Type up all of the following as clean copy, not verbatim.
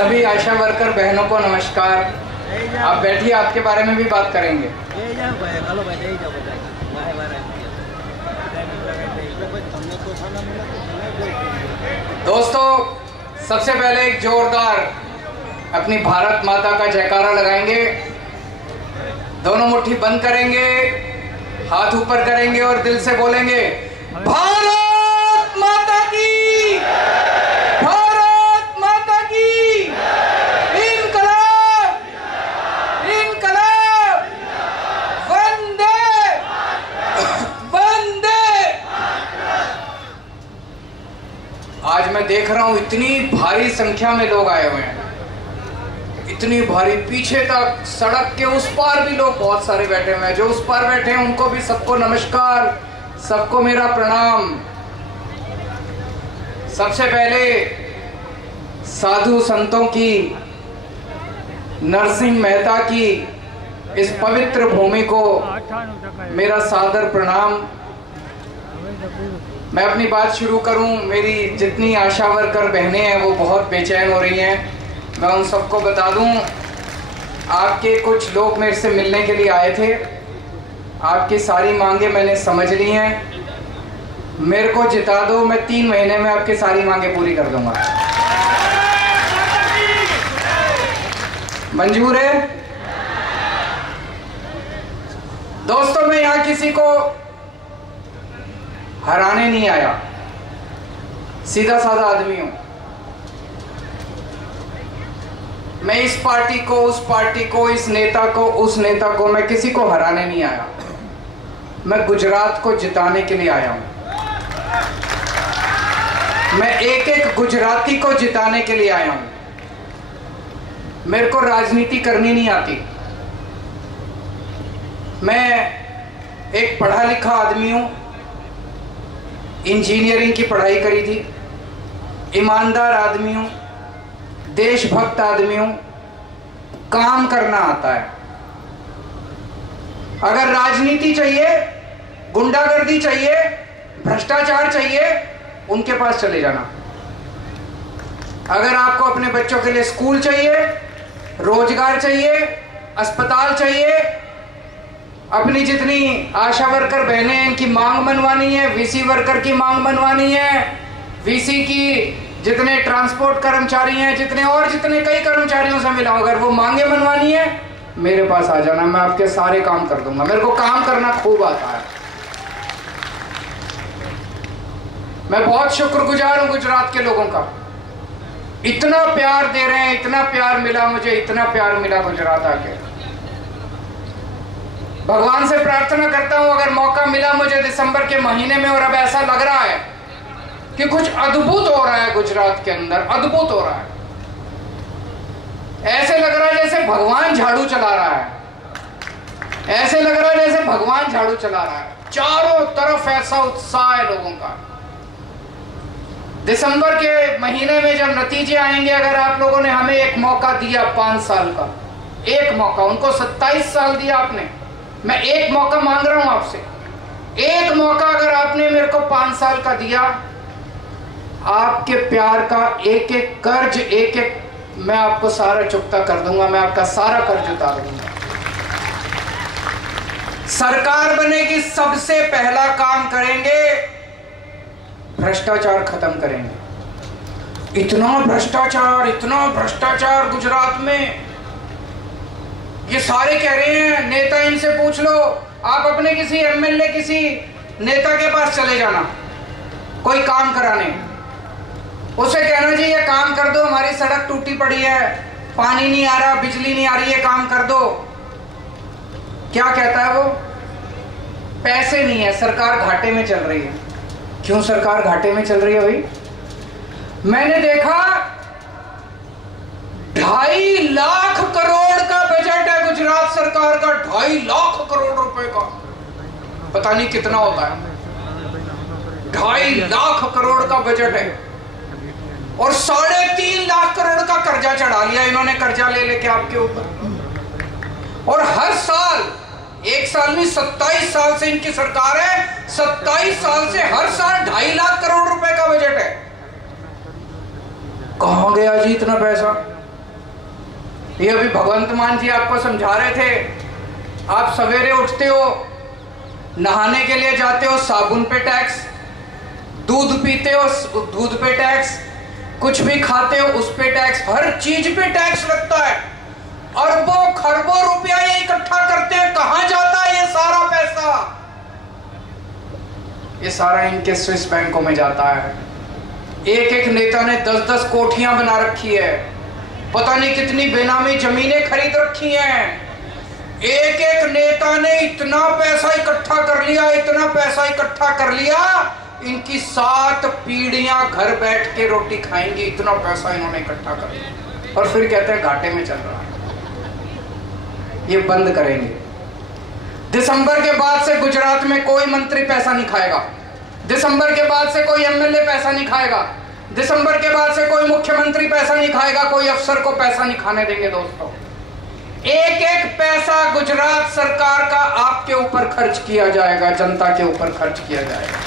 सभी आशा वर्कर बहनों को नमस्कार। आप बैठिए, आपके बारे में भी बात करेंगे। दोस्तों, सबसे पहले एक जोरदार अपनी भारत माता का जयकारा लगाएंगे। दोनों मुट्ठी बंद करेंगे, हाथ ऊपर करेंगे और दिल से बोलेंगे भारत माता की, भारत माता की, इनकलाब, इनकलाब, वंदे वंदे। आज मैं देख रहा हूं इतनी भारी संख्या में लोग आए हुए हैं, इतनी भारी, पीछे तक सड़क के उस पार भी लोग बहुत सारे बैठे हुए हैं। जो उस पार बैठे हैं उनको भी सबको नमस्कार, सबको मेरा प्रणाम। सबसे पहले साधु संतों की, नरसिंह मेहता की इस पवित्र भूमि को मेरा सादर प्रणाम। मैं अपनी बात शुरू करूं। मेरी जितनी आशा वर्कर बहनें हैं वो बहुत बेचैन हो रही हैं। मैं उन सबको बता दूं, आपके कुछ लोग मेरे से मिलने के लिए आए थे। आपकी सारी मांगे मैंने समझ ली हैं। मेरे को जिता दो, मैं 3 महीने में आपकी सारी मांगे पूरी कर दूंगा। मंजूर है? दोस्तों, मैं यहां किसी को हराने नहीं आया, सीधा साधा आदमी हूं। मैं इस पार्टी को, उस पार्टी को, इस नेता को, उस नेता को, मैं किसी को हराने नहीं आया। मैं गुजरात को जिताने के लिए आया हूं। मैं एक एक गुजराती को जिताने के लिए आया हूं। मेरे को राजनीति करनी नहीं आती। मैं एक पढ़ा लिखा आदमी हूं, इंजीनियरिंग की पढ़ाई करी थी, ईमानदार आदमी हूं, देशभक्त आदमी हूं, काम करना आता है। अगर राजनीति चाहिए, गुंडागर्दी चाहिए, भ्रष्टाचार चाहिए, उनके पास चले जाना। अगर आपको अपने बच्चों के लिए स्कूल चाहिए, रोजगार चाहिए, अस्पताल चाहिए, अपनी जितनी आशा वर्कर बहनें हैं इनकी मांग मनवानी है, वीसी वर्कर की मांग मनवानी है, वीसी की जितने ट्रांसपोर्ट कर्मचारी हैं, जितने कई कर्मचारियों से मिला, अगर वो मांगे मनवानी है, मेरे पास आ जाना। मैं आपके सारे काम कर दूंगा। मेरे को काम करना खूब आता है। मैं बहुत शुक्रगुजार हूं गुजरात के लोगों का। इतना प्यार दे रहे हैं, इतना प्यार मिला मुझे, इतना प्यार मिला गुजरात आके। भगवान से प्रार्थना करता हूं, अगर मौका मिला मुझे दिसंबर के महीने में, और अब ऐसा लग रहा है कि कुछ अद्भुत हो रहा है गुजरात के अंदर, अद्भुत हो रहा है। ऐसे लग रहा है जैसे भगवान झाड़ू चला रहा है, ऐसे लग रहा है जैसे भगवान झाड़ू चला रहा है। चारों तरफ ऐसा उत्साह है लोगों का। दिसंबर के महीने में जब नतीजे आएंगे, अगर आप लोगों ने हमें एक मौका दिया 5 साल का, एक मौका, उनको 27 साल दिया आपने, मैं एक मौका मांग रहा हूं आपसे। एक मौका अगर आपने मेरे को 5 साल का दिया, आपके प्यार का एक एक कर्ज, एक एक मैं आपको सारा चुकता कर दूंगा। मैं आपका सारा कर्ज उतार दूंगा। सरकार बनेगी, सबसे पहला काम करेंगे, भ्रष्टाचार खत्म करेंगे। इतना भ्रष्टाचार गुजरात में, ये सारे कह रहे हैं, नेता इनसे पूछ लो। आप अपने किसी एमएलए, किसी नेता के पास चले जाना कोई काम कराने, उसे कहना जी ये काम कर दो, हमारी सड़क टूटी पड़ी है, पानी नहीं आ रहा, बिजली नहीं आ रही है, काम कर दो। क्या कहता है वो? पैसे नहीं है, सरकार घाटे में चल रही है। क्यों सरकार घाटे में चल रही है भाई? मैंने देखा 2.5 लाख करोड़ का बजट है गुजरात सरकार का, 2.5 लाख करोड़ रुपए का। पता नहीं कितना होता है, 2.5 लाख करोड़ का बजट है, और 3.5 लाख करोड़ का कर्जा चढ़ा लिया इन्होंने, कर्जा ले लेके आपके ऊपर। और हर साल, एक साल नहीं, 27 साल से इनकी सरकार है, 27 साल से हर साल 2.5 लाख करोड़ रुपए का बजट है। कहां गया जी इतना पैसा? ये अभी भगवंत मान जी आपको समझा रहे थे, आप सवेरे उठते हो, नहाने के लिए जाते हो, साबुन पे टैक्स, दूध पीते हो, दूध पे टैक्स, कुछ भी खाते हो उस पे टैक्स, हर चीज पे टैक्स लगता है। अरबों खरबों रुपया ये इकट्ठा करते हैं, कहां जाता है ये सारा पैसा? ये सारा इनके स्विस बैंकों में जाता है। एक एक नेता ने 10-10 कोठियां बना रखी है, पता नहीं कितनी बेनामी जमीनें खरीद रखी हैं। एक एक नेता ने इतना पैसा इकट्ठा कर लिया, इतना पैसा इकट्ठा कर लिया, इनकी 7 पीढ़ियां घर बैठ के रोटी खाएंगी, इतना पैसा इन्होंने इकट्ठा कर लिया। और फिर कहते हैं घाटे में चल रहा है। ये बंद करेंगे। दिसंबर के बाद से गुजरात में कोई मंत्री पैसा नहीं खाएगा, दिसंबर के बाद से कोई एमएलए पैसा नहीं खाएगा, दिसंबर के बाद से कोई मुख्यमंत्री पैसा नहीं खाएगा, कोई अफसर को पैसा नहीं खाने देंगे। दोस्तों, एक एक पैसा गुजरात सरकार का आपके ऊपर खर्च किया जाएगा, जनता के ऊपर खर्च किया जाएगा।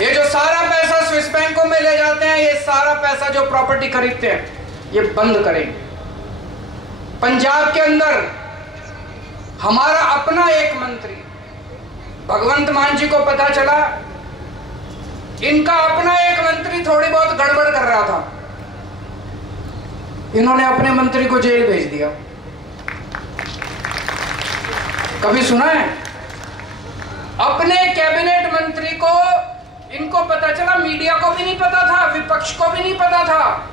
ये जो सारा पैसा स्विस बैंकों में ले जाते हैं, ये सारा पैसा जो प्रॉपर्टी खरीदते हैं, ये बंद करेंगे। पंजाब के अंदर हमारा अपना एक मंत्री भगवंत मान जी को पता चला, इनका अपना एक मंत्री थोड़ी बहुत गड़बड़ कर रहा था, इन्होंने अपने मंत्री को जेल भेज दिया। कभी सुना है? अपने कैबिनेट मंत्री को इनको पता चला, मीडिया को भी नहीं पता था, विपक्ष को भी नहीं पता था,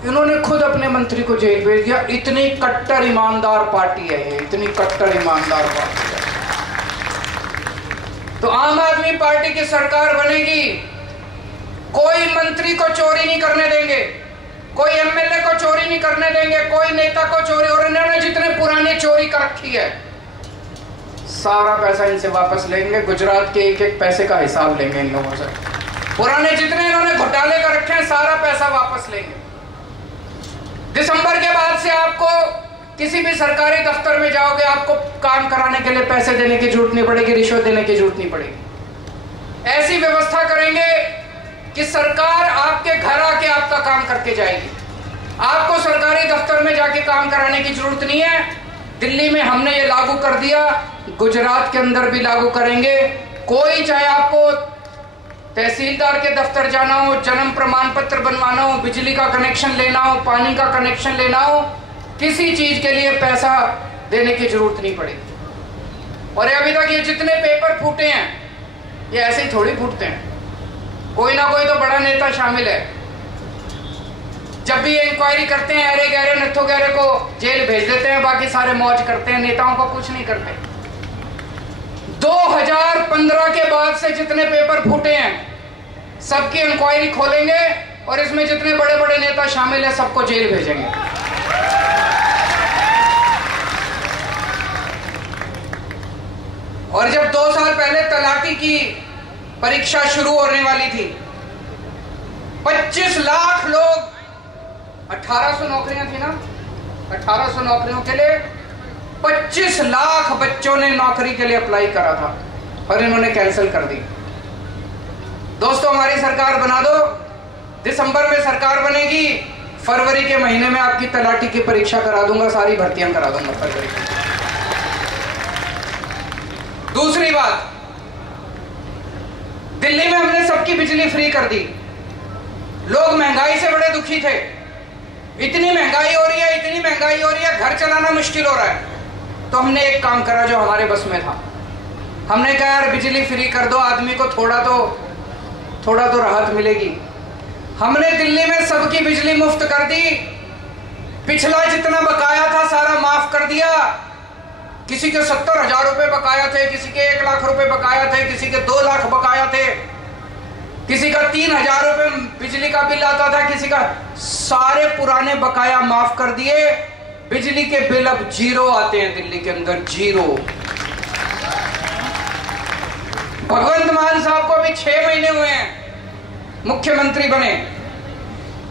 इन्होंने खुद अपने मंत्री को जेल भेज दिया। इतनी कट्टर ईमानदार पार्टी है ये, इतनी कट्टर ईमानदार पार्टी है। तो आम आदमी पार्टी की सरकार बनेगी, कोई मंत्री को चोरी नहीं करने देंगे, कोई एमएलए को चोरी नहीं करने देंगे, कोई नेता को चोरी, और इन्होंने जितने पुराने चोरी कर रखी है सारा पैसा इनसे वापस लेंगे। गुजरात के एक एक पैसे का हिसाब लेंगे इन लोगों से। पुराने जितने इन्होंने घोटाले कर रखे हैं सारा पैसा वापस लेंगे। दिसंबर के बाद से आपको किसी भी सरकारी दफ्तर में जाओगे, आपको काम कराने के लिए पैसे देने की जरूरत नहीं पड़ेगी, रिश्वत देने की जरूरत नहीं पड़ेगी। ऐसी व्यवस्था करेंगे कि सरकार आपके घर आके आपका काम करके जाएगी, आपको सरकारी दफ्तर में जाके काम कराने की जरूरत नहीं है। दिल्ली में हमने ये लागू कर दिया, गुजरात के अंदर भी लागू करेंगे। कोई, चाहे आपको तहसीलदार के दफ्तर जाना हो, जन्म प्रमाण पत्र बनवाना हो, बिजली का कनेक्शन लेना हो, पानी का कनेक्शन लेना हो, किसी चीज के लिए पैसा देने की जरूरत नहीं पड़ेगी। और अभी तक ये जितने पेपर फूटे हैं, ये ऐसे ही थोड़ी फूटते हैं, कोई ना कोई तो बड़ा नेता शामिल है। जब भी ये इंक्वायरी करते हैं, अरे गहरे नथो गहरे को जेल भेज देते हैं, बाकी सारे मौज करते हैं, नेताओं को कुछ नहीं करते। 2015 के बाद से जितने पेपर फूटे हैं सबकी इंक्वायरी खोलेंगे, और इसमें जितने बड़े बड़े नेता शामिल हैं सबको जेल भेजेंगे। और जब 2 साल पहले तलाकी की परीक्षा शुरू होने वाली थी, 25 लाख लोग, 1800 नौकरियां थी ना, 1800 नौकरियों के लिए 25 लाख बच्चों ने नौकरी के लिए अप्लाई करा था, और इन्होंने कैंसिल कर दी। दोस्तों, हमारी सरकार बना दो, दिसंबर में सरकार बनेगी, फरवरी के महीने में आपकी तलाटी की परीक्षा करा दूंगा, सारी भर्तियां करा दूंगा फरवरी में। दूसरी बात, दिल्ली में हमने सबकी बिजली फ्री कर दी। लोग महंगाई से बड़े दुखी थे, इतनी महंगाई हो रही है, इतनी महंगाई हो रही है, घर चलाना मुश्किल हो रहा है। तो हमने एक काम करा जो हमारे बस में था, हमने कहा यार बिजली फ्री कर दो, आदमी को थोड़ा तो राहत मिलेगी। हमने दिल्ली में सबकी बिजली मुफ्त कर दी, पिछला जितना बकाया था सारा माफ कर दिया। किसी के 70,000 रुपए बकाया थे, किसी के 1 लाख रुपए बकाया थे, किसी के 2 लाख बकाया थे, किसी का 3,000 रुपए बिजली का बिल आता था, किसी का, सारे पुराने बकाया माफ कर दिए। बिजली के बिल अब 0 आते हैं दिल्ली के अंदर, 0। भगवंत मान साहब को अभी 6 महीने हुए हैं मुख्यमंत्री बने।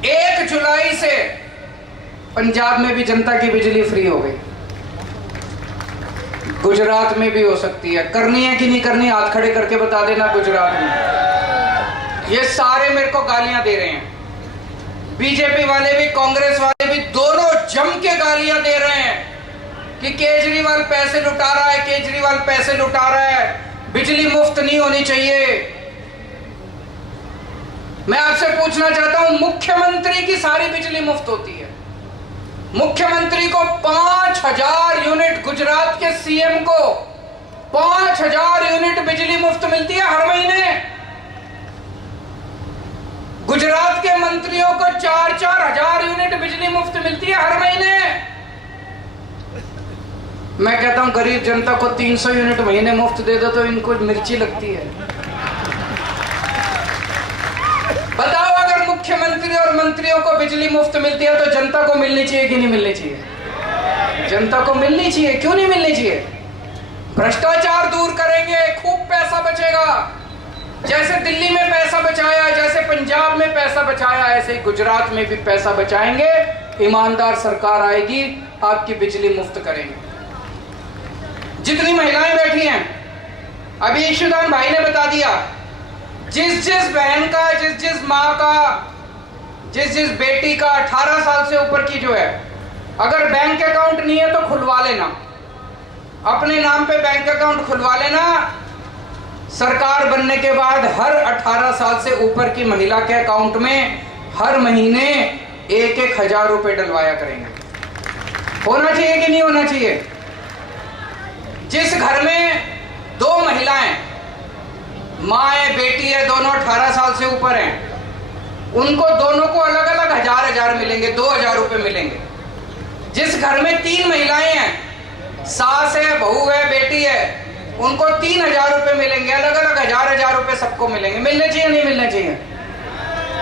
1 जुलाई से पंजाब में भी जनता की बिजली फ्री हो गई, गुजरात में भी हो सकती है। करनी है कि नहीं करनी, हाथ खड़े करके बता देना गुजरात में। ये सारे मेरे को गालियां दे रहे हैं, बीजेपी वाले भी, कांग्रेस वाले भी, दोनों जम के गालियां दे रहे हैं कि केजरीवाल पैसे लुटा रहा है, केजरीवाल पैसे लुटा रहा है, बिजली मुफ्त नहीं होनी चाहिए। मैं आपसे पूछना चाहता हूं, मुख्यमंत्री की सारी बिजली मुफ्त होती है। मुख्यमंत्री को 5000 यूनिट, गुजरात के सीएम को 5000 यूनिट बिजली मुफ्त मिलती है हर महीने। गुजरात के मंत्रियों को 4-4 हजार यूनिट बिजली मुफ्त मिलती है हर महीने। मैं कहता हूं गरीब जनता को 300 यूनिट महीने मुफ्त दे दो तो इनको मिर्ची लगती है। बताओ, अगर मुख्यमंत्री और मंत्रियों को बिजली मुफ्त मिलती है तो जनता को मिलनी चाहिए कि नहीं मिलनी चाहिए? जनता को मिलनी चाहिए। क्यों नहीं मिलनी चाहिए? भ्रष्टाचार दूर करेंगे, खूब पैसा बचेगा। जैसे दिल्ली में पैसा बचाया, जैसे पंजाब में पैसा बचाया, ऐसे ही गुजरात में भी पैसा बचाएंगे। ईमानदार सरकार आएगी, आपकी बिजली मुफ्त करेंगे। जितनी महिलाएं बैठी हैं, अभी ईशुदान भाई ने बता दिया, जिस जिस बहन का, जिस जिस माँ का, जिस जिस बेटी का 18 साल से ऊपर की जो है, अगर बैंक अकाउंट नहीं है तो खुलवा लेना, अपने नाम पे बैंक अकाउंट खुलवा लेना। सरकार बनने के बाद हर 18 साल से ऊपर की महिला के अकाउंट में हर महीने 1-1 हजार रुपए डलवाया करेंगे। होना चाहिए कि नहीं होना चाहिए? जिस घर में 2 महिलाएं, माँ है, बेटी है, दोनों 18 साल से ऊपर हैं, उनको दोनों को अलग अलग हजार मिलेंगे, 2000 रुपए मिलेंगे। जिस घर में 3 महिलाएं हैं, सास है, बहू है, बेटी है, उनको 3000 रुपए मिलेंगे, अलग अलग हजार रुपए सबको मिलेंगे। मिलने चाहिए नहीं मिलने चाहिए?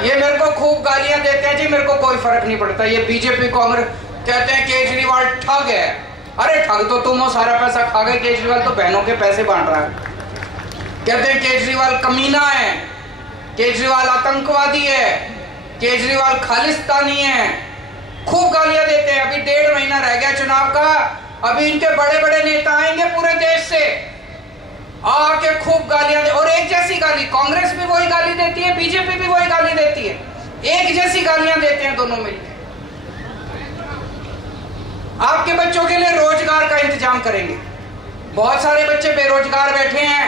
ये मेरे को खूब गालियां देते हैं जी, मेरे को कोई फर्क नहीं पड़ता। ये बीजेपी कांग्रेस कहते हैं केजरीवाल ठग है। अरे ठग तो तुम हो, सारा पैसा खा गए। केजरीवाल तो बहनों के पैसे बांट रहा है। कहते हैं केजरीवाल कमीना है, केजरीवाल आतंकवादी है, केजरीवाल खालिस्तानी है। खूब गालियां देते हैं। अभी 1.5 महीना रह गया चुनाव का, अभी इनके बड़े बड़े नेता आएंगे पूरे देश से, आके खूब गालियां दे। और एक जैसी गाली, कांग्रेस भी वही गाली देती है, बीजेपी भी वही गाली देती है, एक जैसी गालियां देते हैं दोनों मिलकर। आपके बच्चों के लिए रोजगार का इंतजाम करेंगे। बहुत सारे बच्चे बेरोजगार बैठे हैं,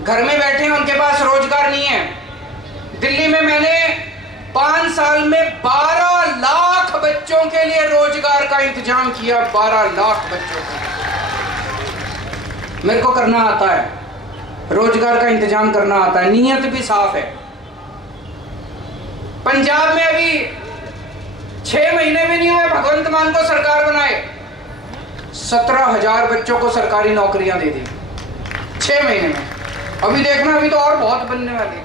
घर में बैठे हैं, उनके पास रोजगार नहीं है। दिल्ली में मैंने 5 साल में 12 लाख बच्चों के लिए रोजगार का इंतजाम किया। 12 लाख बच्चों का मेरे को करना आता है, रोजगार का इंतजाम करना आता है, नीयत भी साफ है। पंजाब में अभी 6 महीने भी नहीं हुए भगवंत मान को सरकार बनाए, 17,000 बच्चों को सरकारी नौकरियां दे दी 6 महीने में। अभी देखना, अभी तो और बहुत बनने वाली।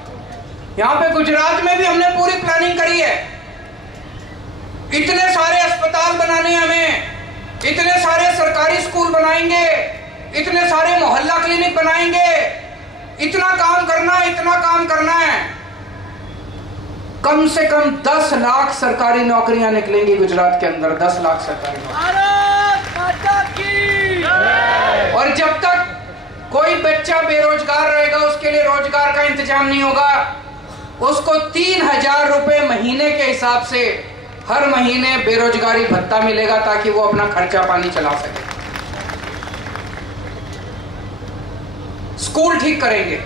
यहाँ पे गुजरात में भी हमने पूरी प्लानिंग करी है। इतने सारे अस्पताल बनाने हमें, इतने सारे सरकारी स्कूल बनाएंगे, इतने सारे मोहल्ला क्लिनिक बनाएंगे। इतना काम करना है, इतना काम करना है। कम से कम 10 लाख सरकारी नौकरियां निकलेंगी गुजरात के अंदर, 10 लाख सरकारी नौकरियां। और जब तक कोई बच्चा बेरोजगार रहेगा, उसके लिए रोजगार का इंतजाम नहीं होगा, उसको 3000 रुपए महीने के हिसाब से हर महीने बेरोजगारी भत्ता मिलेगा, ताकि वो अपना खर्चा पानी चला सके। स्कूल ठीक करेंगे।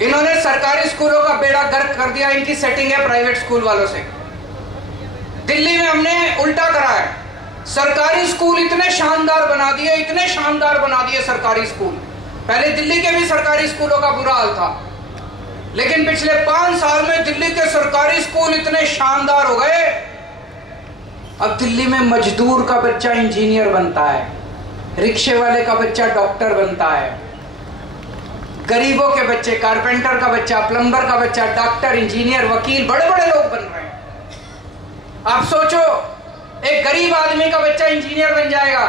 इन्होंने सरकारी स्कूलों का बेड़ा गर्क कर दिया, इनकी सेटिंग है प्राइवेट स्कूल वालों से। दिल्ली में हमने उल्टा करा है, सरकारी स्कूल इतने शानदार बना दिए, इतने शानदार बना दिए सरकारी स्कूल। पहले दिल्ली के भी सरकारी स्कूलों का बुरा हाल था, लेकिन पिछले 5 साल में दिल्ली के सरकारी स्कूल इतने शानदार हो गए। अब दिल्ली में मजदूर का बच्चा इंजीनियर बनता है, रिक्शे वाले का बच्चा डॉक्टर बनता है, गरीबों के बच्चे, कारपेंटर का बच्चा, प्लम्बर का बच्चा डॉक्टर, इंजीनियर, वकील, बड़े बड़े लोग बन रहे हैं। आप सोचो, एक गरीब आदमी का बच्चा इंजीनियर बन जाएगा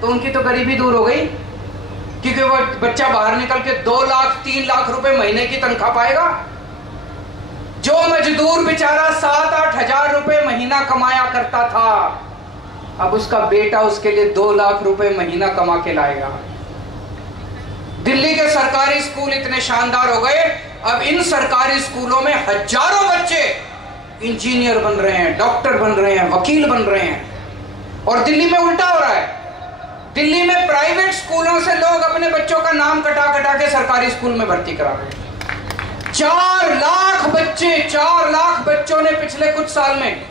तो उनकी तो गरीबी दूर हो गई, क्योंकि वो बच्चा बाहर निकल के 2 लाख 3 लाख रुपए महीने की तनख्वाह पाएगा। जो मजदूर बेचारा 7-8 हजार रुपए महीना कमाया करता था, अब उसका बेटा उसके लिए 2 लाख रुपए महीना कमा के लाएगा। दिल्ली के सरकारी स्कूल इतने शानदार हो गए, अब इन सरकारी स्कूलों में हजारों बच्चे इंजीनियर बन रहे हैं, डॉक्टर बन रहे हैं, वकील बन रहे हैं। और दिल्ली में उल्टा हो रहा है। दिल्ली में प्राइवेट स्कूलों से लोग अपने बच्चों का नाम कटा कटा के सरकारी स्कूल में भर्ती करा रहे हैं। 4 लाख बच्चों ने पिछले कुछ साल में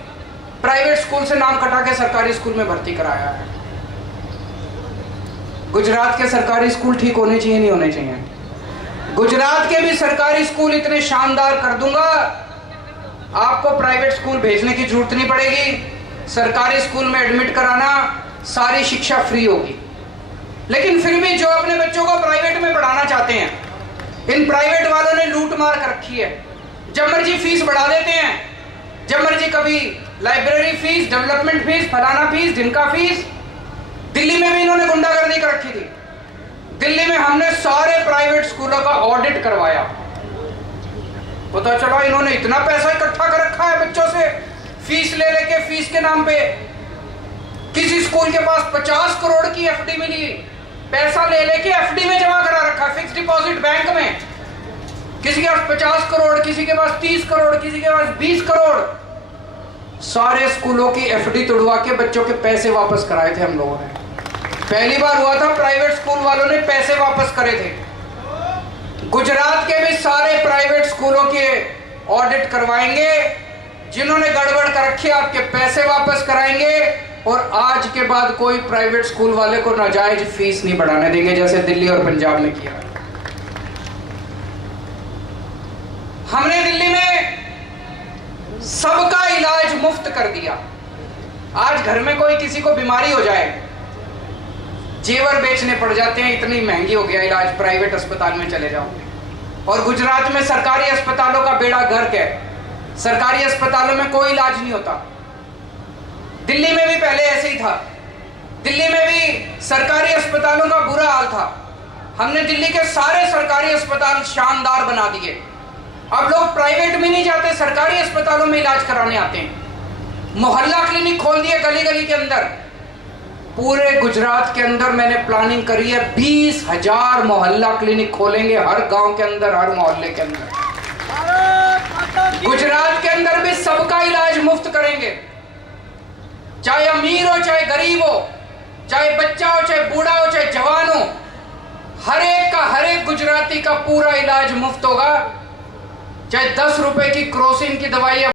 प्राइवेट स्कूल से नाम कटा के सरकारी स्कूल में भर्ती कराया है। गुजरात के सरकारी स्कूल ठीक होने चाहिए, नहीं होने चाहिए? गुजरात के भी सरकारी स्कूल इतने शानदार कर दूंगा, आपको प्राइवेट स्कूल भेजने की जरूरत नहीं पड़ेगी। सरकारी स्कूल में एडमिट कराना, सारी शिक्षा फ्री होगी। लेकिन फिर भी जो अपने बच्चों को प्राइवेट में पढ़ाना चाहते हैं, इन प्राइवेट वालों ने लूट मार कर रखी है। जब मर्जी फीस बढ़ा देते हैं, जब मर्जी कभी लाइब्रेरी फीस, डेवलपमेंट फीस, फलाना फीस, जिनका फीस। दिल्ली में भी इन्होंने गुंडागर्दी कर रखी थी। दिल्ली में हमने सारे प्राइवेट स्कूलों का ऑडिट करवाया, पता चला इन्होंने इतना पैसा इकट्ठा कर रखा है बच्चों से, फीस ले लेके, फीस के नाम पे। किसी स्कूल के पास 50 करोड़ की एफडी मिली, पैसा ले लेके एफडी में जमा करा रखा, फिक्स डिपॉजिट बैंक में। किसी के पास 50 करोड़, किसी के पास 30 करोड़, किसी के पास 20 करोड़। सारे स्कूलों की एफडी तोड़वा के बच्चों के पैसे वापस कराए थे हम लोगों ने। पहली बार हुआ था प्राइवेट स्कूल वालों ने पैसे वापस करे थे। गुजरात के भी सारे प्राइवेट स्कूलों के ऑडिट करवाएंगे। जिन्होंने गड़बड़ कर रखी, आपके पैसे वापस कराएंगे। और आज के बाद कोई प्राइवेट स्कूल वाले को नाजायज फीस नहीं बढ़ाने देंगे, जैसे दिल्ली और पंजाब में किया। हमने दिल्ली में सबका इलाज मुफ्त कर दिया। आज घर में कोई किसी को बीमारी हो जाए, जेवर बेचने पड़ जाते हैं, इतनी महंगी हो गया इलाज, प्राइवेट अस्पताल में चले जाओ। और गुजरात में सरकारी अस्पतालों का बेड़ा गर्क है, सरकारी अस्पतालों में कोई इलाज नहीं होता। दिल्ली में भी पहले ऐसे ही था। दिल्ली में भी सरकारी अस्पतालों का बुरा हाल था। हमने दिल्ली के सारे सरकारी अस्पताल शानदार बना दिए। अब लोग प्राइवेट में नहीं जाते, सरकारी अस्पतालों में इलाज कराने आते हैं। मोहल्ला क्लिनिक खोल दिए गली गली के अंदर। पूरे गुजरात के अंदर मैंने प्लानिंग करी है, 20,000 मोहल्ला क्लिनिक खोलेंगे, हर गांव के अंदर, हर मोहल्ले के अंदर। गुजरात के अंदर भी सबका इलाज मुफ्त करेंगे, चाहे अमीर हो, चाहे गरीब हो, चाहे बच्चा हो, चाहे बूढ़ा हो, चाहे जवान हो। हर एक का, हर एक गुजराती का पूरा इलाज मुफ्त होगा। चाहे 10 रुपए की क्रोसिन की दवाई